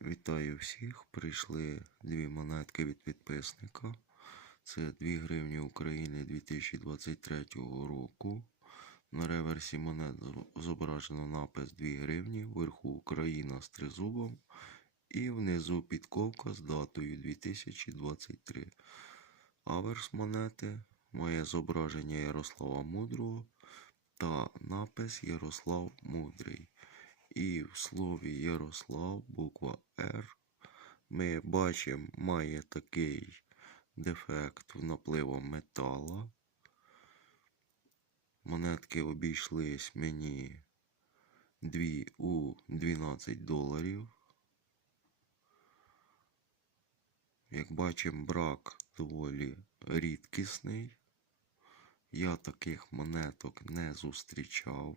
Вітаю всіх. Прийшли дві монетки від підписника. Це 2 гривні України 2023 року. На реверсі монет зображено напис 2 гривні, вверху Україна з тризубом і внизу підковка з датою 2023. Аверс монети має зображення Ярослава Мудрого та напис Ярослав Мудрий. І в слові Ярослав, буква Р, ми бачимо, має такий дефект в напливу метала. Монетки обійшлись мені 2 у 12 доларів. Як бачимо, брак доволі рідкісний. Я таких монеток не зустрічав.